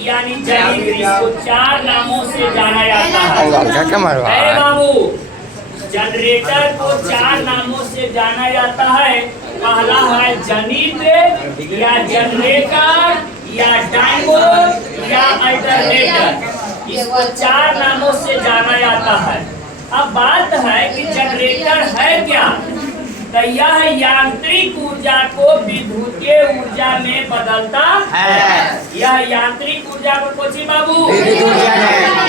यानी जनरेटर, इसको 4 नामों से जाना जाता है। अरे बाबू, जनरेटर को 4 नामों से जाना जाता है। पहला है जनित या जनरेटर या डायनमो या अल्टरनेटर। इसको 4 नामों से जाना जाता है। अब बात है कि जनरेटर है क्या? तो यह यांत्रिक ऊर्जा को विद्युतीय ऊर्जा में बदलता है। यह यांत्रिक ऊर्जा को कोची बाबू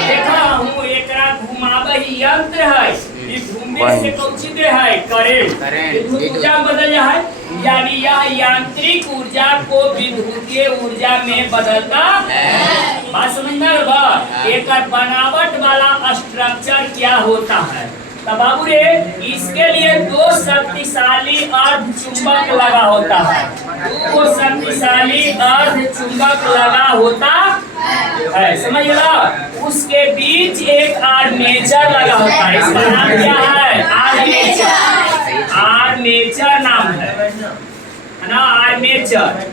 देखा हूँ, एक घुमावही यंत्र है, घूमने से कौची दे है करेंट, ऊर्जा बदल है। यानी यह यांत्रिक ऊर्जा को विद्युतीय ऊर्जा में बदलता है। बात समझ में बा? एक बनावट वाला स्ट्रक्चर क्या होता है? तो बाबू रे, इसके लिए 2 शक्तिशाली अर्धचुंबक लगा होता है। 2 शक्तिशाली अर्धचुंबक लगा होता है, समझ ला? उसके बीच एक आर्मेचर लगा होता है। इसका नाम क्या है? आर्मेचर। आर्मेचर नाम है ना, आर्मेचर।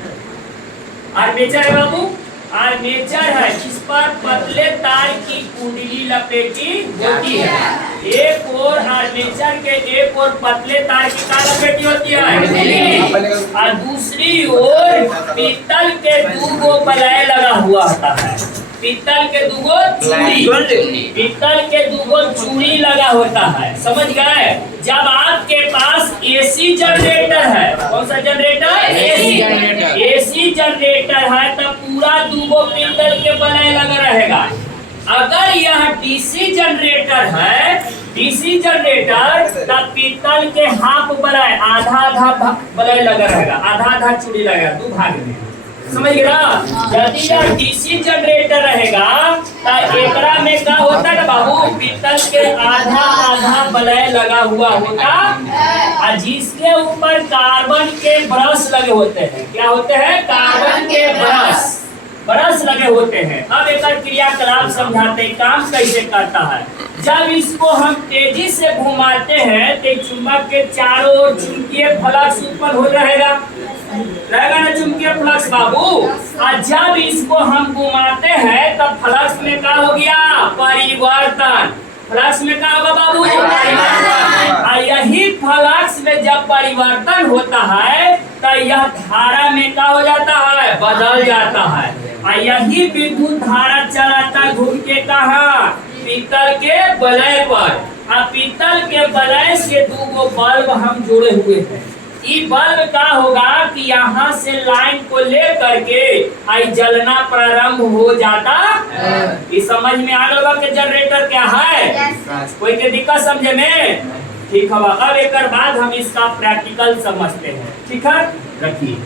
आर्मेचर है बाबू, आर्मेचर है। इस पर पतले तार की कुंडली लपेटी होती है। एक और आर्मेचर के एक और पतले तार की तार लपेटी होती है और दूसरी ओर पीतल के 2 बलाय लगा हुआ होता है। पीतल के 2 चूड़ी, पीतल के 2 चूड़ी लगा होता है। समझ गए? जब आपके पास एसी जनरेटर है, कौन सा generator? AC generator. AC generator है तब पूरा 2 पीतल के बलाय लगा रहेगा। अगर यह डीसी जनरेटर है, डीसी जनरेटर, तब पीतल के हाफ बलाय, आधा बलाय लगा रहेगा, आधा चूड़ी लगेगा, 2 भाग में। समझ गया? यदि यह डीसी जनरेटर रहेगा तो एकरा में क्या होता है बाबू? पीतल के आधा बलाय लगा हुआ होता और जिसके ऊपर कार्बन के ब्रश लगे होते हैं। क्या होते हैं? कार्बन के ब्रश लगे होते हैं। अब एक क्रियाकलाप समझाते हैं, काम कैसे करता है। जब इसको हम तेजी से घुमाते हैं तो चुंबक के चारों ओर चुंबकीय फ्लक्स उत्पन्न हो रहेगा ना, चुंबकीय फ्लक्स बाबू। और जब इसको हम घुमाते हैं तब फ्लक्स में क्या हो गया? परिवर्तन। फ्लक्स में क्या होगा बाबू? परिवर्तन। और यही फ्लक्स में जब परिवर्तन होता है तो यह धारा में क्या हो जाता है? बदल जाता है। और यही विद्युत धारा चलाता घूम के कहा? पीतल के बलय पर। और पीतल के बलय से 2 बल्ब हम जोड़े हुए हैं। ये बल्ब का होगा कि यहाँ से लाइन को लेकर के आई जलना प्रारंभ हो जाता। ये समझ में आ गया कि जनरेटर क्या है? कोई के दिक्कत समझे में? ठीक है। अब एक बाद हम इसका प्रैक्टिकल समझते हैं। ठीक है, रखिए।